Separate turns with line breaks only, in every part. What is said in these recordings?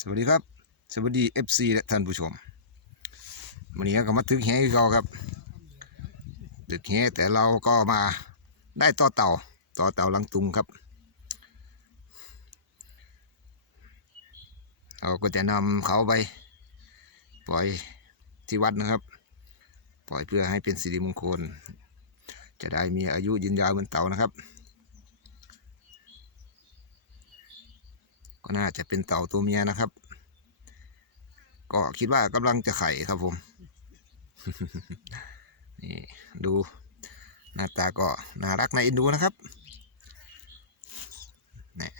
สวัสดีครับ สวัสดี FC และท่านผู้ชมวันนี้ก็มาถึงแหอีกเราครับดึกแหแต่เราก็มาได้ต่อเต่าต่อเต่าลังตุงครับ เราก็จะนำเขาไป ปล่อยที่วัดนะครับ ปล่อยเพื่อให้เป็นสิริมงคล จะได้มีอายุยืนยาวเหมือนเต่านะครับ ก็น่าจะเป็นเต่าตัวเมียนะครับ ก็คิดว่ากำลังจะไข่ครับผม นี่ดูหน้าตาก็น่ารักน่าเอ็นดูนะครับนี่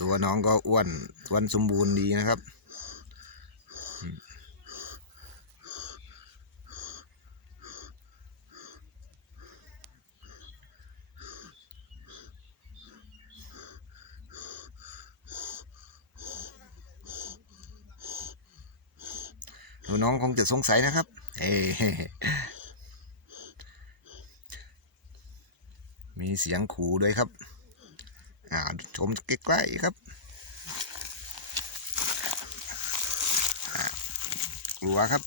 ตัวน้องก็อ้วนท้วนสมบูรณ์ดีนะครับ น้องคงจะสงสัยนะครับ เอ้มีเสียงขู่ด้วยครับ อ่าชมใกล้ๆครับอ่ากลัวครับ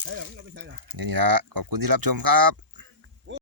ใช่หรอเราไม่ใช่หรอ
นี่ละขอบคุณที่รับชมครับ